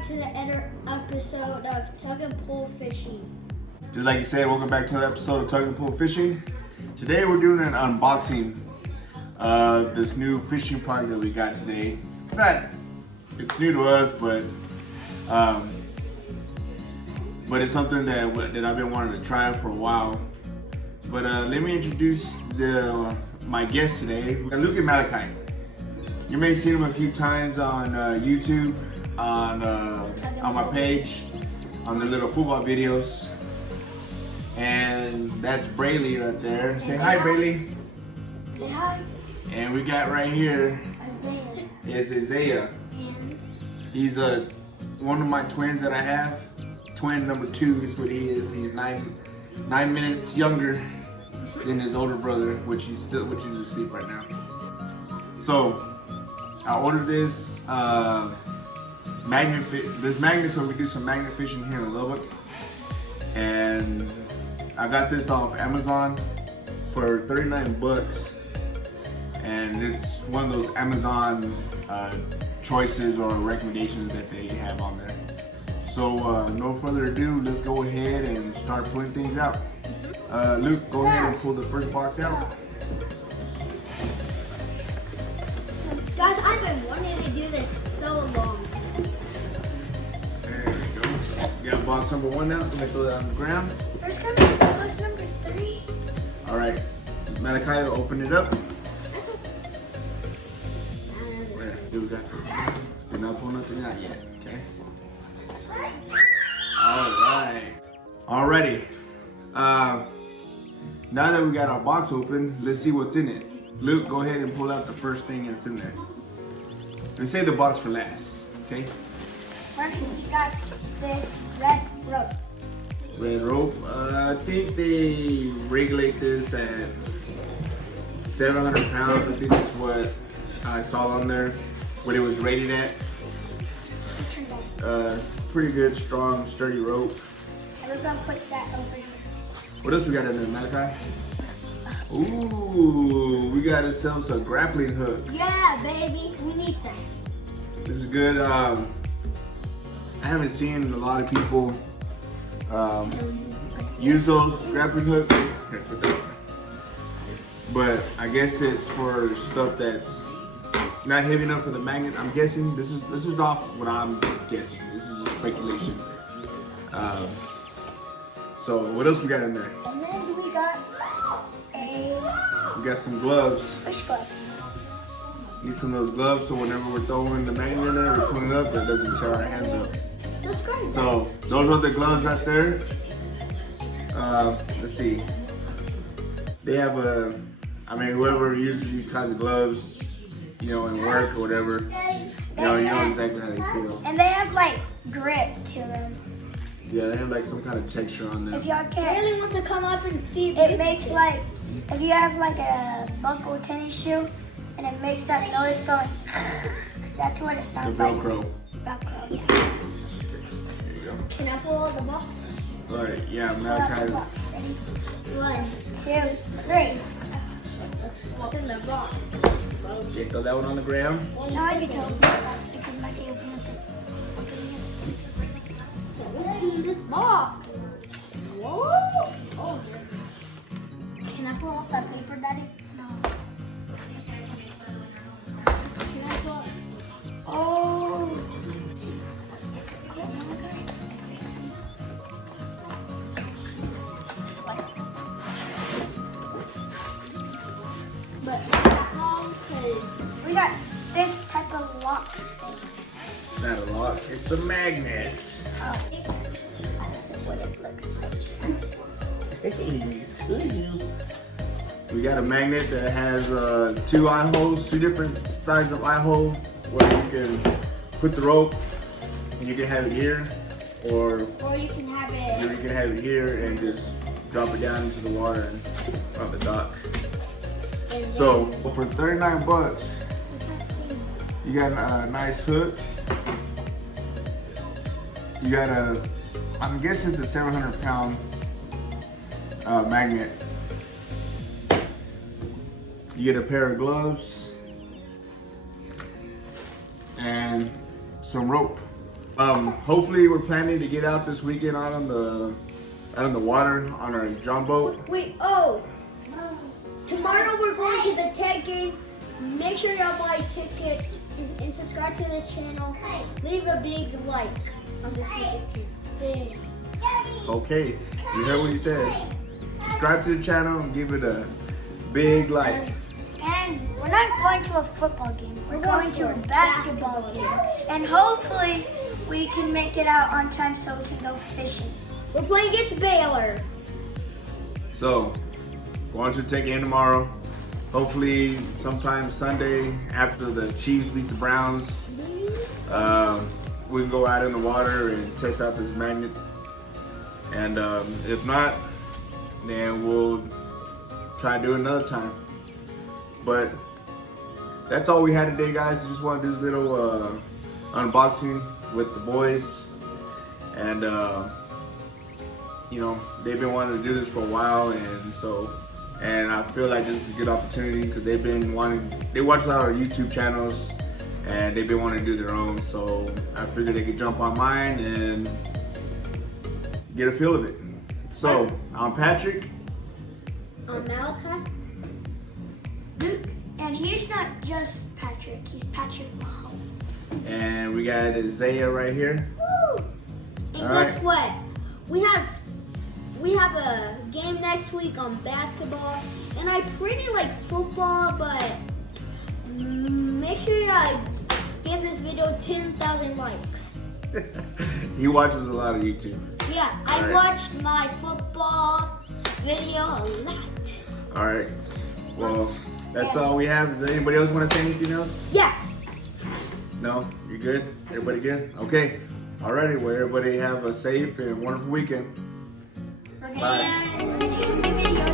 back to the episode of Tug and Pull Fishing. Just like you said, welcome back to another episode of Tug and Pull Fishing. Today we're doing an unboxing of this new fishing product that we got today. It's new to us, but it's something that I've been wanting to try for a while. But let me introduce my guest today, Luke and Malachi. You may have seen him a few times on YouTube, on my page, on the little football videos. And that's Brayley right there. Say hi, Brayley. Say hi. And we got right here Isaiah. is Isaiah. He's one of my twins that I have. Twin number 2 is what he is. He's 9 minutes younger than his older brother, which is asleep right now. So I ordered this magnet so we do some magnet fishing here in Lubbock, and I got this off Amazon for 39 bucks, and it's one of those Amazon choices or recommendations that they have on there. So no further ado, let's go ahead and start putting things out. Luke, go ahead and pull the first box out. Guys, I've been wanting to do this so long. There we go. You got box number 1 now. Let me throw that on the ground. Let's come to box number 3. All right, Malachi, open it up. Where? Do we got? You're not pulling nothing out yet. Okay. Alrighty. Now that we got our box open, let's see what's in it. Luke, go ahead and pull out the first thing that's in there. We save the box for last, okay? First, we got this red rope. Red rope. I think they regulate this at 700 pounds. I think that's what I saw on there, what it was rated at. Pretty good, strong, sturdy rope. And we're gonna put that over here. What else we got in there, Malachi? Ooh, we got ourselves a grappling hook. Yeah, baby, we need that. This is good. I haven't seen a lot of people use those grappling hooks. Here, put that on. But I guess it's for stuff that's not heavy enough for the magnet. I'm guessing this is off what I'm guessing. This is just speculation. So what else we got in there? And then we got We got some gloves. fish glove. Need some of those gloves so whenever we're throwing the magnet in there, we're pulling it up, it doesn't tear our hands up. Subscribe. So those are the gloves right there. Let's see. They have whoever uses these kinds of gloves, in work or whatever, you know exactly how they feel. And they have like grip to them. Yeah, they have like some kind of texture on them. If y'all really want to come up and see, it makes like, if you have like a buckle tennis shoe and it makes that noise going, that's what it sounds The like. Velcro. Velcro, yeah. There you go. Can I pull out the box? Alright, yeah, Pull out the Malachi. box. Ready? 1, 2, 3. What's in the box? Okay, throw that one on the ground. Now I get to open the box because my kid opened it. What's in this box? Whoa! Oh, can I pull off that paper, Daddy? No. Can I pull? Oh. But it's not long because we got this type of lock thing. It's not a lock, it's a magnet. Oh, this is what it looks like. Hey, it's cool. We got a magnet that has 2 eye holes, 2 different sizes of eye hole, where you can put the rope and you can have it here, or you can have it. here and just drop it down into the water and on the dock. So for 39 bucks, you got a nice hook. You got I'm guessing it's a 700 pound magnet. You get a pair of gloves and some rope. Hopefully we're planning to get out this weekend out on the water on our John boat. Wait, tomorrow we're going to the Tech game. Make sure y'all buy tickets and subscribe to the channel. Leave a big like on this video. Okay, you heard what he said. Subscribe to the channel and give it a big like. And we're not going to a football game. We're going to a basketball game. And hopefully we can make it out on time so we can go fishing. We're playing against Baylor. So, going to take in tomorrow. Hopefully sometime Sunday after the Chiefs beat the Browns, we can go out in the water and test out this magnet. And if not, then we'll try to do it another time. But that's all we had today, guys. I just want to do this little unboxing with the boys. And you know, they've been wanting to do this for a while, and I feel like this is a good opportunity because they watch a lot of YouTube channels and they've been wanting to do their own. So I figured they could jump on mine and get a feel of it. So I'm Patrick. I'm Malachi. Luke, and he's not just Patrick, he's Patrick Mahomes. And we got Isaiah right here. Woo! And guess what? We have a game next week on basketball, and I pretty like football, but make sure you give this video 10,000 likes. He watches a lot of YouTube. Yeah, I watched my football video a lot. All right. Well, that's all we have. Does anybody else want to say anything else? Yeah. No? You good? Everybody good? Okay. Alrighty. Well, everybody have a safe and wonderful weekend. Bye. And